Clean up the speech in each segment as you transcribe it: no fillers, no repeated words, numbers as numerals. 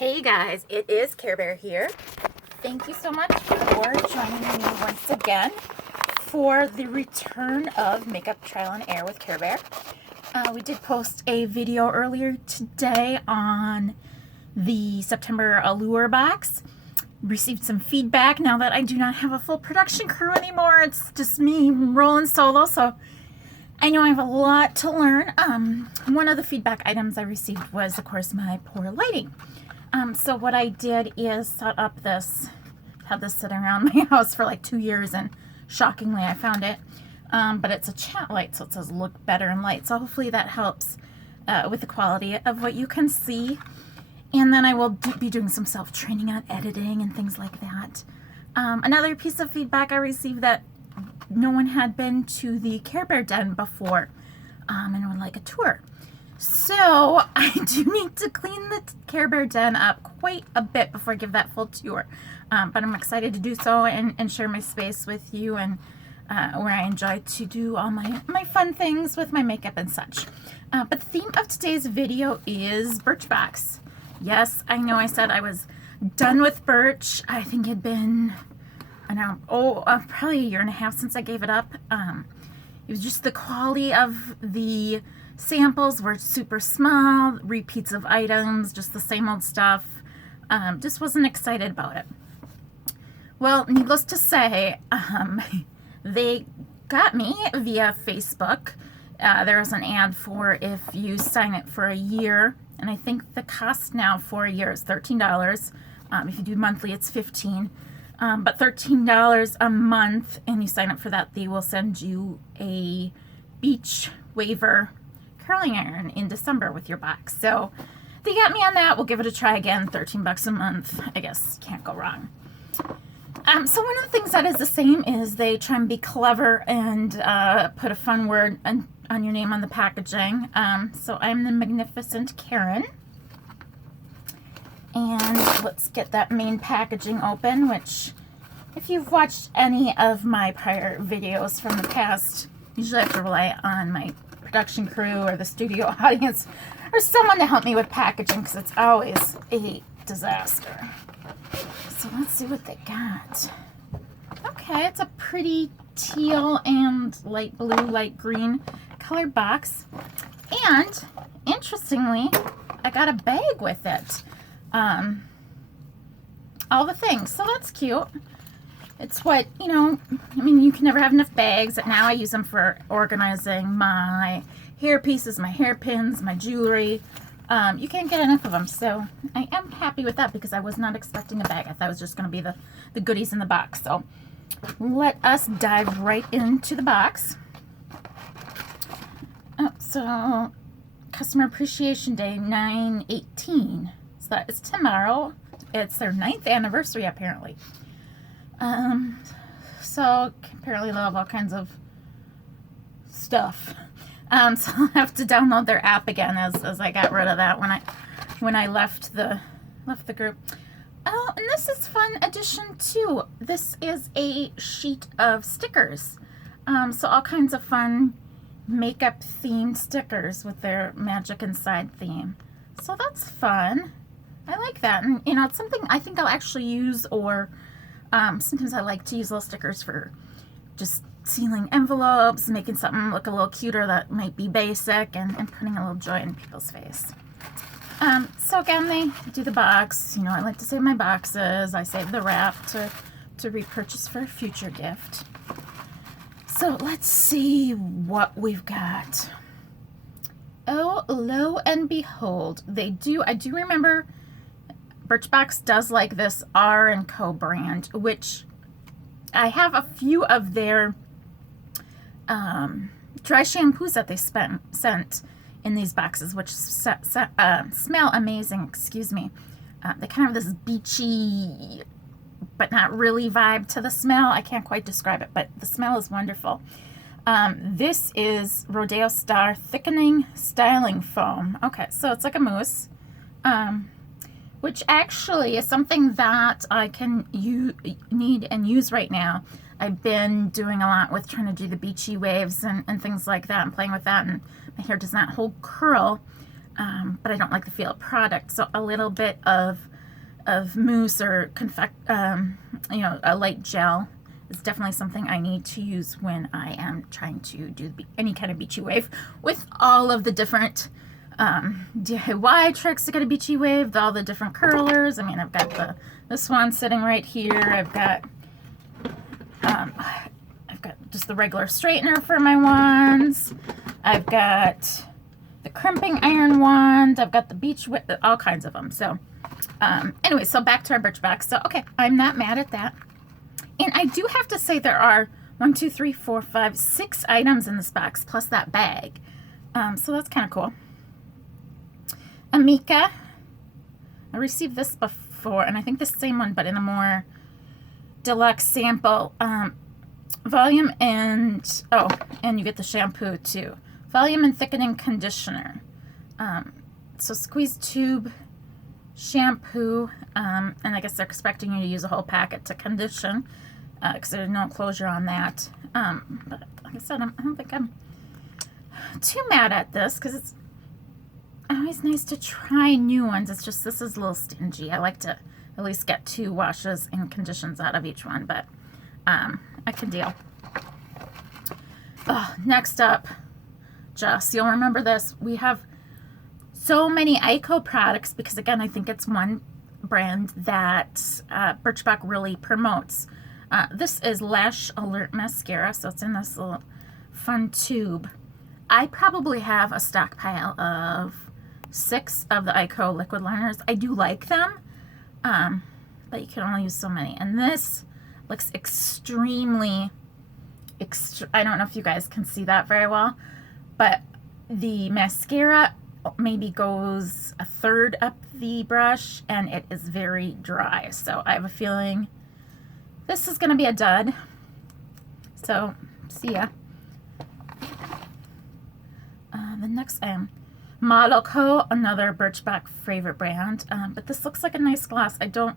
Hey guys, it is Care Bear here. Thank you so much for joining me once again for the return of Makeup Trial and Error with Care Bear. We did post a video earlier today on the September Allure box. Received some feedback now that I do not have a full production crew anymore. It's just me rolling solo, so I know I have a lot to learn. One of the feedback items I received was, of course, my poor lighting. So what I did is set up this, had this sitting around my house for like 2 years, and shockingly I found it. But it's a chat light, so it says look better in light. So hopefully that helps with the quality of what you can see. And then I will be doing some self-training on editing and things like that. Another piece of feedback I received that no one had been to the Care Bear Den before and would like a tour. So I do need to clean the Care Bear Den up quite a bit before I give that full tour. But I'm excited to do so and share my space with you, and where I enjoy to do all my fun things with my makeup and such. But the theme of today's video is Birchbox. Yes, I know I said I was done with Birch. I think it had been, I don't know, probably a year and a half since I gave it up. It was just the quality of the samples were super small, repeats of items, just the same old stuff. Just wasn't excited about it. Well, needless to say, they got me via Facebook. There was an ad for if you sign it for a year, and I think the cost now for a year is $13. If you do monthly, it's $15. But $13 a month, and you sign up for that, they will send you a beach waver curling iron in December with your box. So they got me on that. We'll give it a try again. 13 bucks a month. I guess can't go wrong. So one of the things that is the same is they try and be clever and put a fun word on your name on the packaging. So I'm the Magnificent Karen. And let's get that main packaging open, which if you've watched any of my prior videos from the past, usually I have to rely on my production crew or the studio audience or someone to help me with packaging, because it's always a disaster. So let's see what they got. Okay, it's a pretty teal and light blue, light green colored box. And interestingly, I got a bag with it. All the things, so that's cute. It's what, you know, I mean, you can never have enough bags. Now I use them for organizing my hair pieces, my hairpins, my jewelry. You can't get enough of them, so I am happy with that because I was not expecting a bag. I thought it was just going to be the goodies in the box. So let us dive right into the box. Oh, so Customer Appreciation Day 9/18. So that is tomorrow. It's their 9th anniversary, apparently. So apparently they'll have all kinds of stuff. So I'll have to download their app again as I got rid of that when I left the group. Oh, and this is fun addition too. This is a sheet of stickers. So all kinds of fun makeup themed stickers with their Magic Inside theme. So that's fun. I like that, and you know, it's something I think I'll actually use, or sometimes I like to use little stickers for just sealing envelopes, making something look a little cuter that might be basic, and putting a little joy in people's face. So again, they do the box. You know, I like to save my boxes. I save the wrap to repurchase for a future gift. So let's see what we've got. Oh, lo and behold, I do remember Birchbox does like this R & Co brand, which I have a few of their dry shampoos that they sent in these boxes, which smell amazing. Excuse me. They kind of have this beachy but not really vibe to the smell. I can't quite describe it, but the smell is wonderful. This is Rodeo Star Thickening Styling Foam. Okay, so it's like a mousse. Which actually is something that I can need and use right now. I've been doing a lot with trying to do the beachy waves and things like that, and playing with that, and my hair does not hold curl, but I don't like the feel of product. So a little bit of of mousse or you know, a light gel is definitely something I need to use when I am trying to do any kind of beachy wave with all of the different DIY tricks to get a beachy wave, all the different curlers. I mean, I've got this one sitting right here. I've got just the regular straightener for my wands. I've got the crimping iron wand. I've got the beach wave, all kinds of them. So anyway, so back to our Birchbox. So okay, I'm not mad at that. And I do have to say there are 1, 2, 3, 4, 5, 6 items in this box plus that bag. So that's kind of cool. Amika. I received this before, and I think the same one, but in a more deluxe sample. Volume and, oh, and you get the shampoo too. Volume and thickening conditioner. So squeeze tube shampoo, and I guess they're expecting you to use a whole packet to condition, because there's no closure on that. But like I said, I don't think I'm too mad at this, because it's always nice to try new ones. It's just this is a little stingy. I like to at least get 2 washes and conditions out of each one, but I can deal. Oh, next up, Jess, you'll remember this. We have so many Ico products because, again, I think it's one brand that Birchbox really promotes. This is Lash Alert Mascara, so it's in this little fun tube. I probably have a stockpile of 6 of the Ico liquid liners. I do like them, but you can only use so many. And this looks extremely, I don't know if you guys can see that very well, but the mascara maybe goes a third up the brush, and it is very dry. So I have a feeling this is going to be a dud. So, see ya. The next Model Co., another Birchbox favorite brand, but this looks like a nice gloss. I don't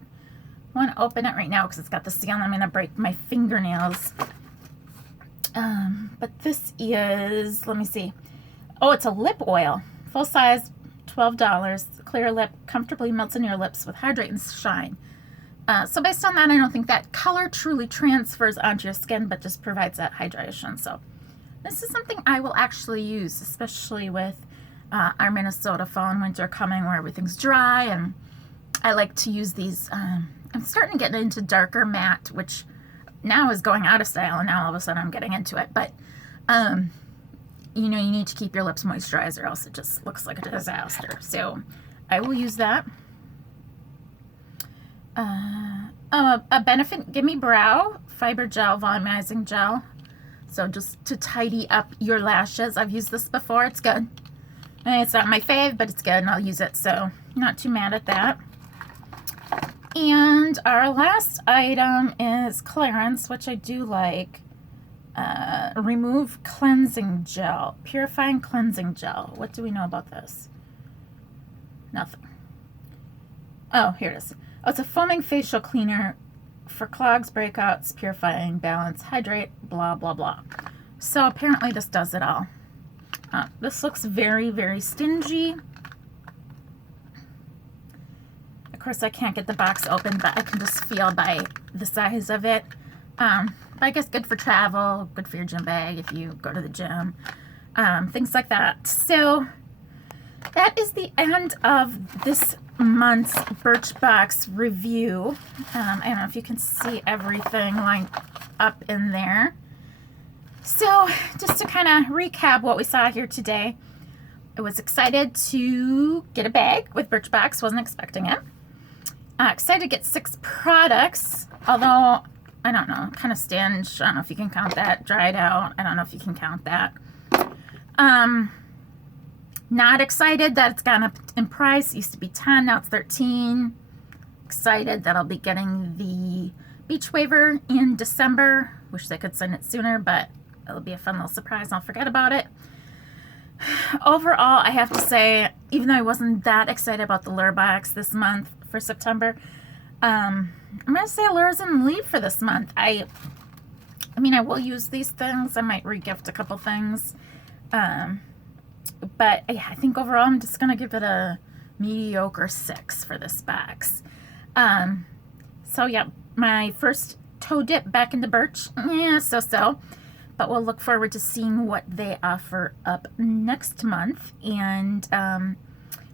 want to open it right now because it's got the seal. I'm going to break my fingernails. But this is, let me see. Oh, it's a lip oil. Full size, $12. Clear lip, comfortably melts in your lips with hydrate and shine. So based on that, I don't think that color truly transfers onto your skin, but just provides that hydration. So this is something I will actually use, especially with our Minnesota fall and winter coming where everything's dry. And I like to use these. I'm starting to get into darker matte, which now is going out of style, and now all of a sudden I'm getting into it. But you know, you need to keep your lips moisturized or else it just looks like a disaster. So I will use that. A Benefit Gimme Brow Fiber Gel Volumizing Gel. So just to tidy up your lashes. I've used this before. It's good. And it's not my fave, but it's good, and I'll use it. So not too mad at that. And our last item is Clarins, which I do like. Remove Cleansing Gel. Purifying Cleansing Gel. What do we know about this? Nothing. Oh, here it is. Oh, it's a foaming facial cleaner for clogs, breakouts, purifying, balance, hydrate, blah, blah, blah. So apparently this does it all. This looks very, very stingy. Of course, I can't get the box open, but I can just feel by the size of it. But I guess good for travel, good for your gym bag if you go to the gym, things like that. So that is the end of this month's Birchbox review. I don't know if you can see everything lined up in there. So just to kind of recap what we saw here today, I was excited to get a bag with Birchbox, wasn't expecting it. Excited to get 6 products, although I don't know, kind of stench. I don't know if you can count that. Dried out. I don't know if you can count that. Not excited that it's gone up in price. It used to be 10, now it's 13. Excited that I'll be getting the beach waiver in December. Wish they could send it sooner, but it'll be a fun little surprise. I'll forget about it. Overall, I have to say, even though I wasn't that excited about the lure box this month for September, I'm going to say Lure's in the lead for this month. I mean, I will use these things. I might regift a couple things. But yeah, I think overall I'm just going to give it a mediocre 6 for this box. So yeah, my first toe dip back into Birch, yeah, so. But we'll look forward to seeing what they offer up next month, and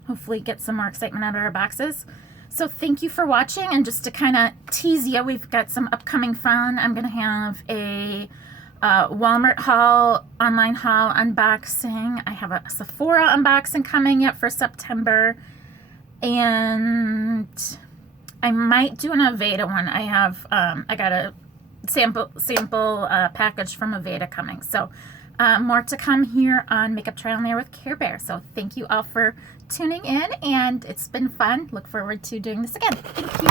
hopefully get some more excitement out of our boxes. So thank you for watching, and just to kind of tease you, we've got some upcoming fun. I'm going to have a Walmart haul, online haul unboxing. I have a Sephora unboxing coming up for September, and I might do an Aveda one. I have I got a sample package from Aveda coming. So more to come here on Makeup Trial and Error with Care Bear. So thank you all for tuning in, and it's been fun. Look forward to doing this again. Thank you.